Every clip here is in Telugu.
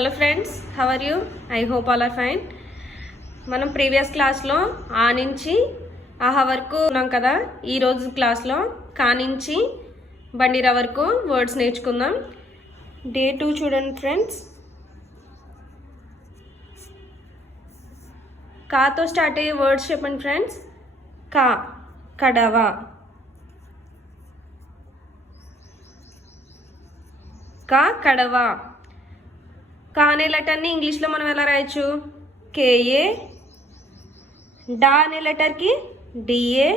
Hello friends, how are you? I hope all are fine. మనం ప్రీవియస్ క్లాస్లో ఆ నుంచి ఆహా వరకు ఉన్నాం కదా. ఈరోజు క్లాస్లో కా నుంచి బండిరా వరకు వర్డ్స్ నేర్చుకుందాం. డే 2 చూడండి ఫ్రెండ్స్. కాతో స్టార్ట్ అయ్యే వర్డ్స్ చెప్పండి ఫ్రెండ్స్. కా, కడవ. కా, కడవ. కా అనే లెటర్ని ఇంగ్లీష్లో మనం ఎలా రాయొచ్చు? కేఏ. డా అనే లెటర్కి డిఏ.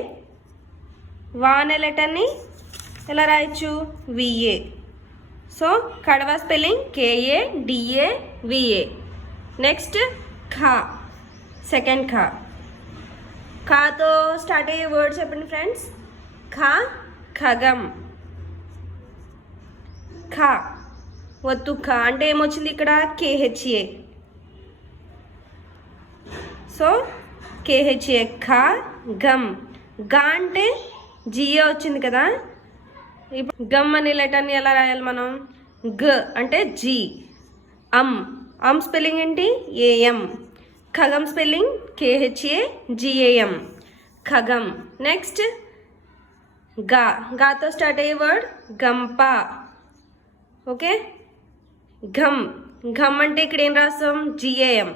వా అనే లెటర్ని ఎలా రాయొచ్చు? విఏ. సో కడవ spelling K A D A V A. Next ఖా, సెకండ్ ఖా. ఖాతో స్టార్ట్ అయ్యే వర్డ్ చెప్పండి ఫ్రెండ్స్. ఖా, ఖగం. ఖా ఒత్తు ఖా అంటే ఏమొచ్చింది ఇక్కడ? కేహెచ్ఏ. సో కేహెచ్ఏ ఖా గమ్. గా అంటే జిఏ వచ్చింది కదా. ఇప్పుడు గమ్ అనే లెటర్ని ఎలా రాయాలి మనం? గ అంటే జీ. అమ్ స్పెల్లింగ్ ఏంటి? ఏఎం. ఖగం స్పెల్లింగ్ కేహెచ్ఏ జిఏఎం. ఖగం. నెక్స్ట్ గా. గాతో స్టార్ట్ అయ్యే వర్డ్ గంప. ఓకే. ఘమ్. ఘమ్ అంటే ఇక్కడ ఏం రాస్తాం? జిఏఎం.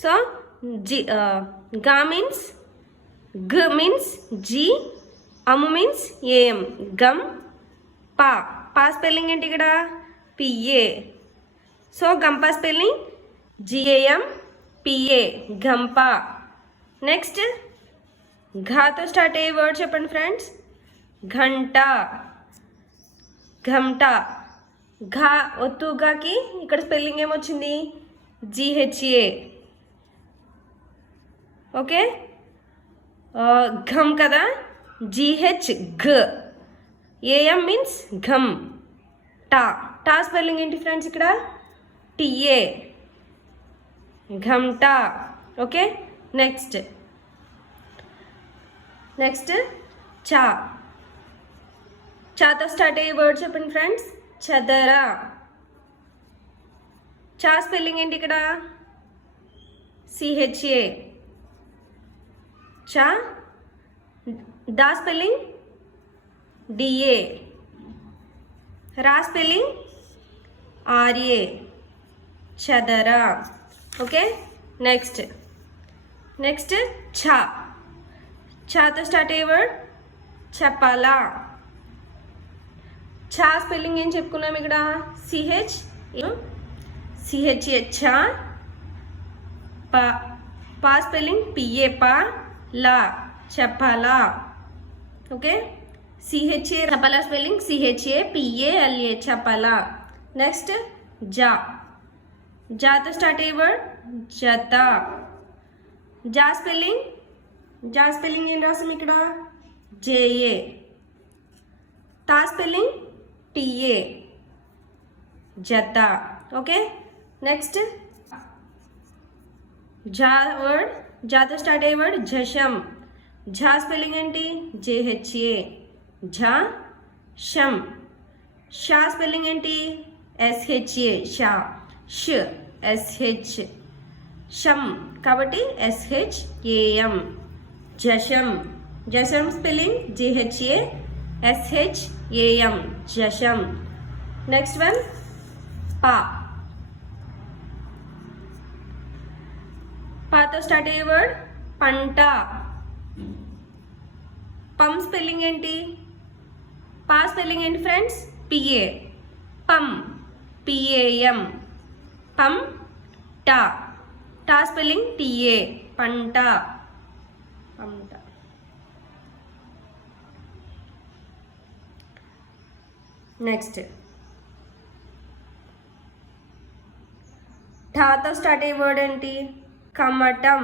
సో గా మీన్స్ గ మీన్స్ జీ, అము మీన్స్ ఏఎం. గమ్ పా. పా స్పెల్లింగ్ ఏంటి ఇక్కడ? పిఏ. సో గంప స్పెల్లింగ్ జిఏఎం పిఏ. గంప. నెక్స్ట్ ఘాతో స్టార్ట్ అయ్యే వర్డ్ చెప్పండి ఫ్రెండ్స్. ఘంట, ఘంట. ఘా ఒత్తుగాకి ఇక్కడ స్పెల్లింగ్ ఏమొచ్చింది? జిహెచ్ఏ. ఓకే. ఘమ్ కదా, జిహెచ్ ఘ. ఏఎం మీన్స్ ఘమ్. టా. టా స్పెల్లింగ్ ఏంటి ఫ్రెండ్స్ ఇక్కడ? టిఏ. ఘమ్టా. ఓకే. నెక్స్ట్ చా. చాతో స్టార్ట్ అయ్యే వర్డ్ చెప్పండి ఫ్రెండ్స్. చదర. చా స్పెల్లింగ్ ఏంటి ఇక్కడ? సిహెచ్ఏ. చా. దా స్పెల్లింగ్ డిఏ. రా స్పెల్లింగ్ ఆర్ఏ. చదర. ఓకే. నెక్స్ట్ ఛా. ఛాతో స్టార్ట్ అయ్యే వర్డ్ చపల. ఛా స్పెల్లింగ్ ఏం చెప్పుకున్నాం ఇక్కడ? సిహెచ్ఏ ఛా. పా స్పెల్లింగ్ పిఏ పా. లా చపల. ఓకే. సిహెచ్ఏ చపల స్పెల్లింగ్ సిహెచ్ఏ పిఏఎల్ఏ చపల. నెక్స్ట్ జా. జాతో స్టార్ట్ అయ్యే వర్డ్ జత. జా స్పెల్లింగ్ ఏం రాస్తాం ఇక్కడ? జేఏ. తా స్పెల్లింగ్ టిఏ. జత. ఓకే. నెక్స్ట్ జా వర్డ్. జాతో స్టార్ట్ అయ్యే వర్డ్ జషం. ఝా స్పెల్లింగ్ ఏంటి? జేహెచ్ఏ. ఝా షం. షా స్పెల్లింగ్ ఏంటి? ఎస్హెచ్ఏ షా. ష్ ఎస్హెచ్. షం కాబట్టి ఎస్హెచ్ఏఎం. జషం. జషం స్పెల్లింగ్ జేహెచ్ఏ ఎస్హెచ్ఏఎం. జషం. నెక్స్ట్ వన్ పా. పాతో స్టార్ట్ అయ్యే వర్డ్ పంట. పమ్ స్పెల్లింగ్ ఏంటి? పా స్పెల్లింగ్ ఏంటి ఫ్రెండ్స్? పిఏ. పమ్ పిఏఎం. పమ్ టా. టా స్పెల్లింగ్ టిఏ. పంట. పంట. నెక్స్ట్ ఠాతో స్టార్ట్ అయ్యే వర్డ్ ఏంటి? కమటం.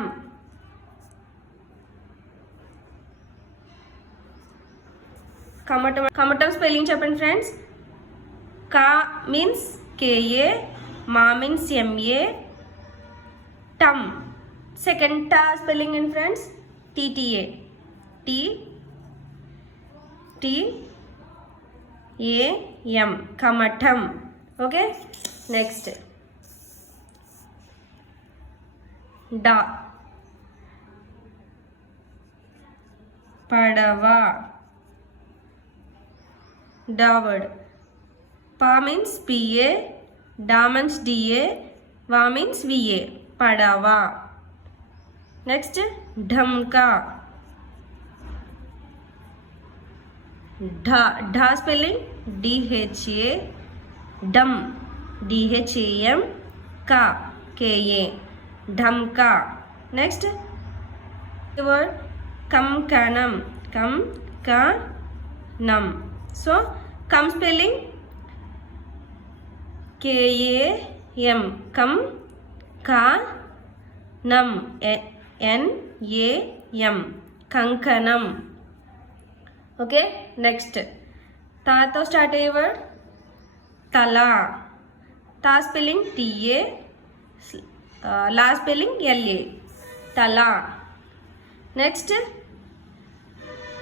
కమటం స్పెల్లింగ్ చెప్పండి ఫ్రెండ్స్. కా మీన్స్ కేఏ. మా మీన్స్ ఎంఏ. టమ్. సెకండ్ టా స్పెల్లింగ్ ఏంటి ఫ్రెండ్స్? టీటీఏ. టిఏఎం. కమఠం. ఓకే. నెక్స్ట్ డా పడవ డా వర్డ్. పా మీన్స్ పిఏ, డా మీన్స్ డిఏ, వా మీన్స్ విఏ పడవ. నెక్స్ట్ ఢంకా ఢా ఢా స్పెల్లింగ్ డిహెచ్ఏ, డమ్ డిహెచ్ఏఎం, కా కేఏ ఢంకా. నెక్స్ట్ వర్డ్ కంకణం కంకణం. సో కమ్ స్పెల్లింగ్ కేఏఎం కమ్ కా నం ఎన్ఏఎం కంకణం. ఓకే నెక్స్ట్ తాతో స్టార్ట్ అయ్యే వర్డ్ తల. తా స్పెల్లింగ్ టీఏ, లా స్పెల్లింగ్ ఎల్ఏ తల. నెక్స్ట్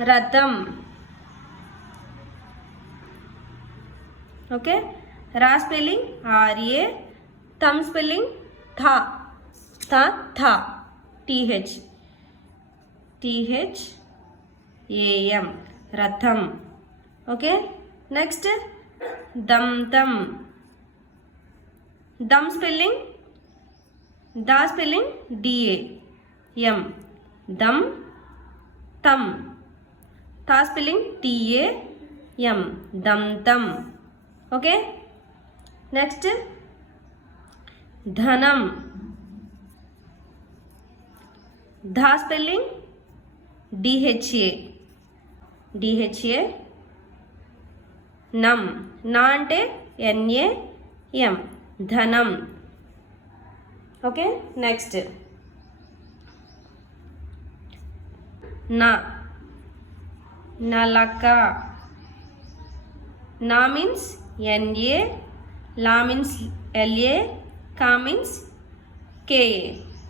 రథం. ఓకే రా స్పెల్లింగ్ ఆర్ఏ, థమ్ స్పెల్లింగ్ థా థా థా టీహెచ్ టీహెచ్ఏఎం రథం. ఓకే నెక్స్ట్ దంతం. దమ్ స్పెల్లింగ్ దా స్పెల్లింగ్ డిఏ ఎం దమ్ తమ్, తా స్పెల్లింగ్ టీఏ ఎం దంతం. ఓకే నెక్స్ట్ ధనం. ధా స్పెల్లింగ్ డిహెచ్ఏ డిహెచ్ఏ నం, నా అంటే ఎన్ఏఎం ధనం. ఓకే నెక్స్ట్ నా నలక. నా మీన్స్ ఎన్ఏ, లా మీన్స్ ఎల్ఏ, కా మీన్స్ కేఏ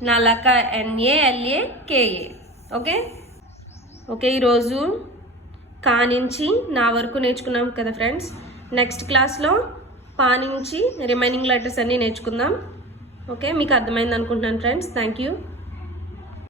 నలక ఎన్ఏఎల్ఏ కేఏ. ఓకే ఓకే ఈరోజు కా నుంచి నా వరకు నేర్చుకున్నాం కదా ఫ్రెండ్స్. నెక్స్ట్ క్లాస్లో పా నుంచి రిమైనింగ్ లెటర్స్ అన్నీ నేర్చుకుందాం. ఓకే మీకు అర్థమైంది అనుకుంటున్నాను ఫ్రెండ్స్. Thank you.